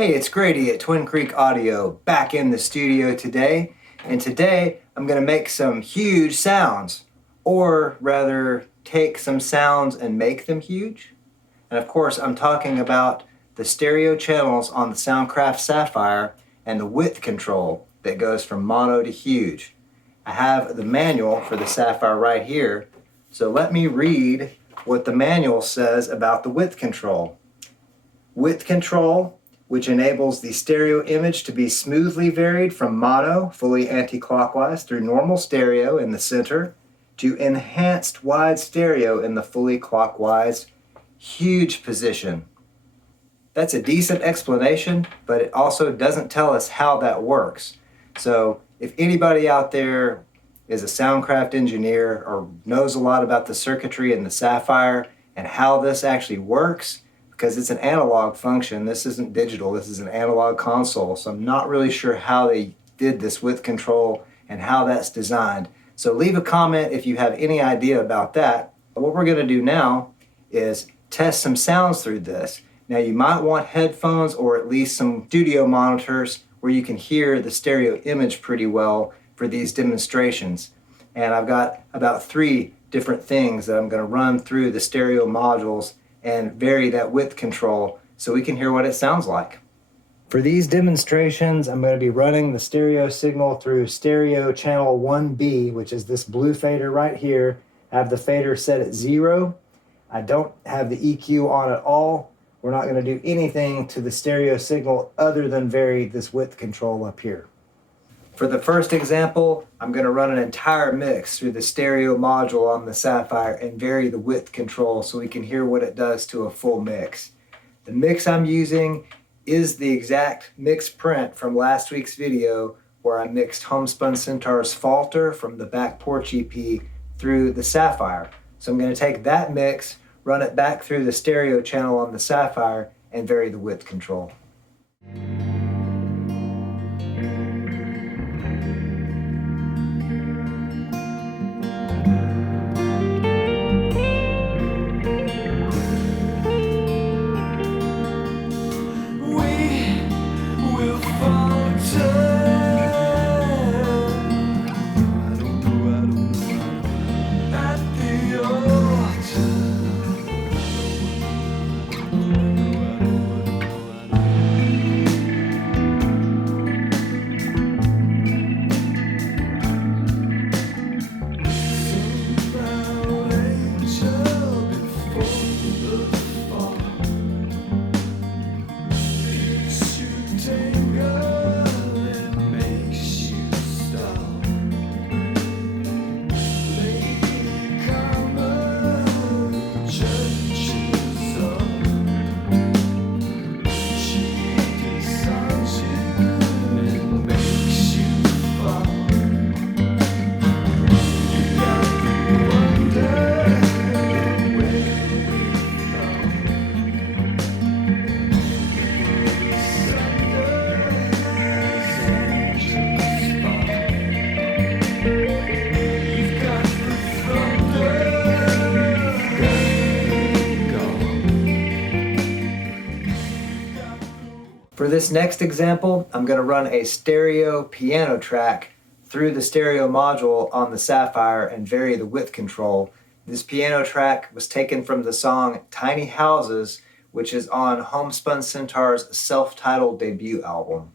Hey, it's Grady at Twin Creek Audio, back in the studio today. And today I'm going to make some huge sounds, or rather take some sounds and make them huge. And of course I'm talking about the stereo channels on the Soundcraft Sapphyre and the width control that goes from mono to huge. I have the manual for the Sapphyre right here, so let me read what the manual says about the width control. Width control, which enables the stereo image to be smoothly varied from mono, fully anti-clockwise, through normal stereo in the center, to enhanced wide stereo in the fully clockwise huge position. That's a decent explanation, but it also doesn't tell us how that works. So if anybody out there is a Soundcraft engineer or knows a lot about the circuitry in the Sapphyre and how this actually works, because it's an analog function, this isn't digital, this is an analog console, so I'm not really sure how they did this width control and how that's designed. So leave a comment if you have any idea about that. But what we're going to do now is test some sounds through this. Now you might want headphones or at least some studio monitors where you can hear the stereo image pretty well for these demonstrations. And I've got about 3 different things that I'm going to run through the stereo modules and vary that width control so we can hear what it sounds like. For these demonstrations, I'm going to be running the stereo signal through stereo channel 1B, which is this blue fader right here. I have the fader set at 0. I don't have the EQ on at all. We're not going to do anything to the stereo signal other than vary this width control up here. For the first example, I'm going to run an entire mix through the stereo module on the Sapphyre and vary the width control so we can hear what it does to a full mix. The mix I'm using is the exact mix print from last week's video where I mixed Homespun Centaurs Falter from the Back Porch EP through the Sapphyre. So I'm going to take that mix, run it back through the stereo channel on the Sapphyre, and vary the width control. For this next example, I'm going to run a stereo piano track through the stereo module on the Sapphyre and vary the width control. This piano track was taken from the song Tiny Houses, which is on Homespun Centaurs' self-titled debut album.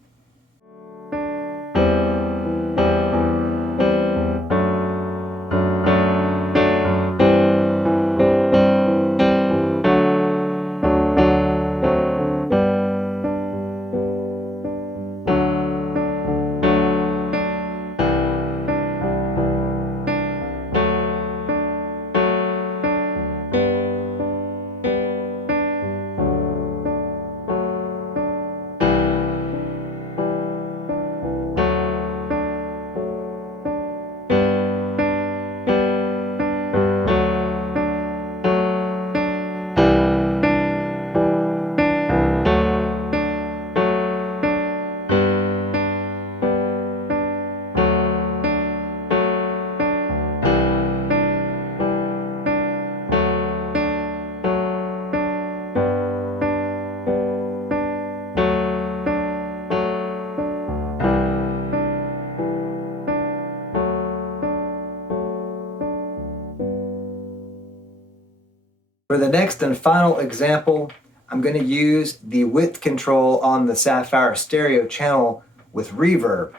For the next and final example, I'm going to use the width control on the Sapphyre stereo channel with reverb.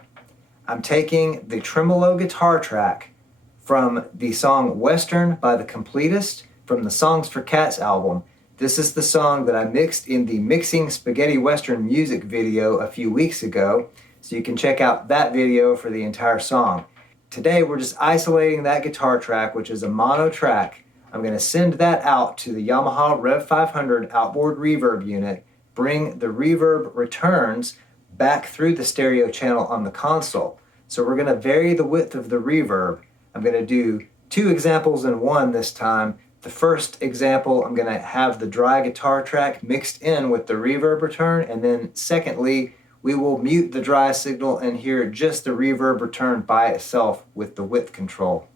I'm taking the tremolo guitar track from the song Western by The Completist from the Songs for Cats album. This is the song that I mixed in the Mixing Spaghetti Western music video a few weeks ago, so you can check out that video for the entire song. Today we're just isolating that guitar track, which is a mono track. I'm going to send that out to the Yamaha Rev 500 outboard reverb unit, bring the reverb returns back through the stereo channel on the console. So we're going to vary the width of the reverb. I'm going to do 2 examples in one this time. The first example, I'm going to have the dry guitar track mixed in with the reverb return, and then secondly, we will mute the dry signal and hear just the reverb return by itself with the width control.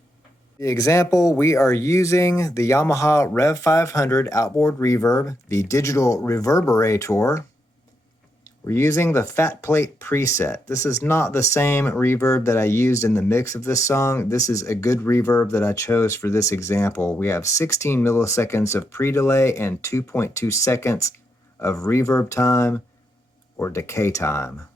The example, we are using the Yamaha Rev 500 outboard reverb, the digital reverberator. We're using the fat plate preset. This is not the same reverb that I used in the mix of this song. This is a good reverb that I chose for this example. We have 16 milliseconds of pre-delay and 2.2 seconds of reverb time or decay time.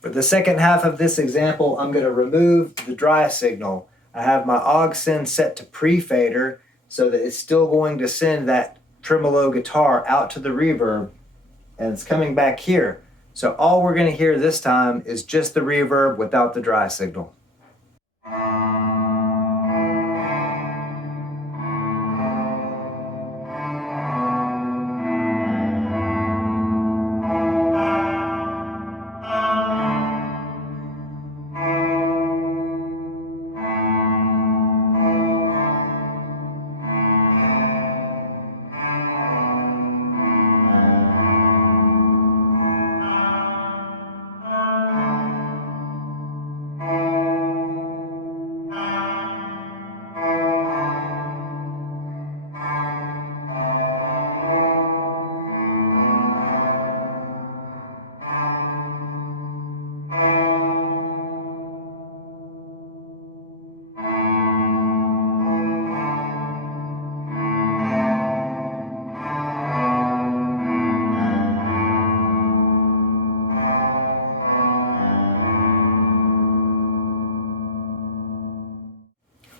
For the second half of this example, I'm going to remove the dry signal. I have my aux send set to pre-fader so that it's still going to send that tremolo guitar out to the reverb, and it's coming back here. So all we're going to hear this time is just the reverb without the dry signal.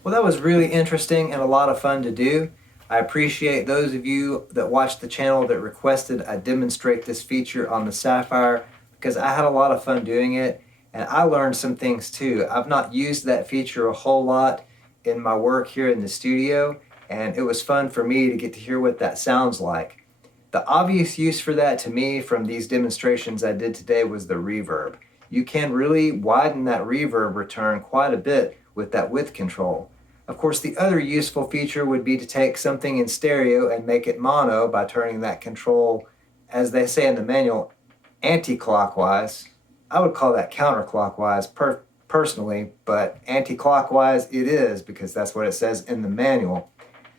Well, that was really interesting and a lot of fun to do. I appreciate those of you that watched the channel that requested I demonstrate this feature on the Sapphyre, because I had a lot of fun doing it and I learned some things too. I've not used that feature a whole lot in my work here in the studio, and it was fun for me to get to hear what that sounds like. The obvious use for that to me from these demonstrations I did today was the reverb. You can really widen that reverb return quite a bit with that width control. Of course, the other useful feature would be to take something in stereo and make it mono by turning that control, as they say in the manual, anti-clockwise. I would call that counterclockwise personally, but anti-clockwise it is because that's what it says in the manual.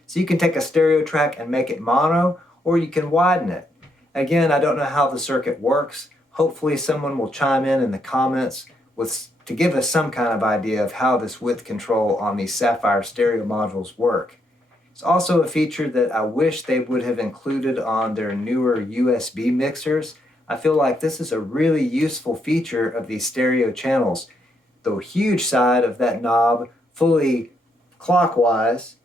So you can take a stereo track and make it mono, or you can widen it. Again, I don't know how the circuit works. Hopefully someone will chime in the comments to give us some kind of idea of how this width control on these Sapphyre stereo modules work. It's also a feature that I wish they would have included on their newer USB mixers. I feel like this is a really useful feature of these stereo channels. The huge side of that knob, fully clockwise,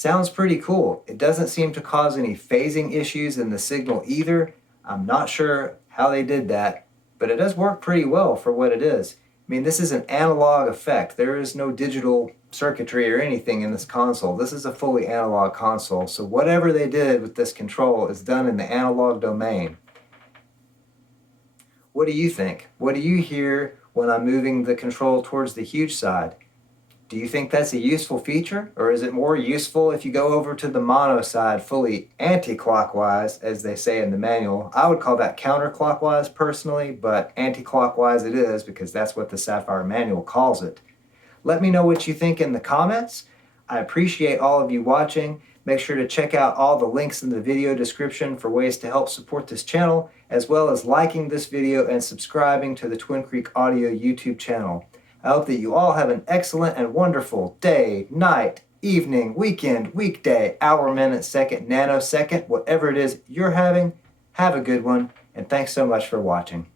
Sounds pretty cool. It doesn't seem to cause any phasing issues in the signal either. I'm not sure how they did that, but it does work pretty well for what it is. I mean, this is an analog effect. There is no digital circuitry or anything in this console. This is a fully analog console, so whatever they did with this control is done in the analog domain. What do you think? What do you hear when I'm moving the control towards the huge side? Do you think that's a useful feature, or is it more useful if you go over to the mono side fully anti-clockwise, as they say in the manual? I would call that counterclockwise personally, but anti-clockwise it is because that's what the Sapphyre manual calls it. Let me know what you think in the comments. I appreciate all of you watching. Make sure to check out all the links in the video description for ways to help support this channel, as well as liking this video and subscribing to the Twin Creek Audio YouTube channel. I hope that you all have an excellent and wonderful day, night, evening, weekend, weekday, hour, minute, second, nanosecond, whatever it is you're having. Have a good one, and thanks so much for watching.